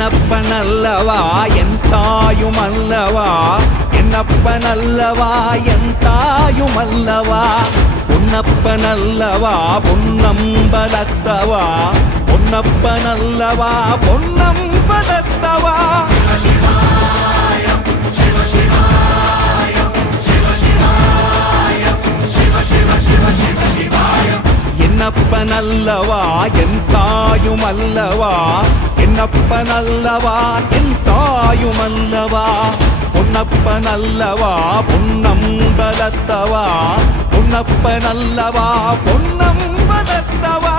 என்னப்பனல்லவா என் தாயுமல்லவா என்னப்பனல்லவா என் தாயுமல்லவா பொன்னப்பனல்லவா பொன்னம்பலத்தவா பொன்னப்பனல்லவா பொன்னம்பலத்தவா என்னப்பனல்லவா என் தாயுமல்லவா என்னப்பனல்லவா என் தாயுமல்லவா பொன்னப்பனல்லவா பொன்னம்பலத்தவா பொன்னப்பனல்லவா பொன்னம்பலத்தவா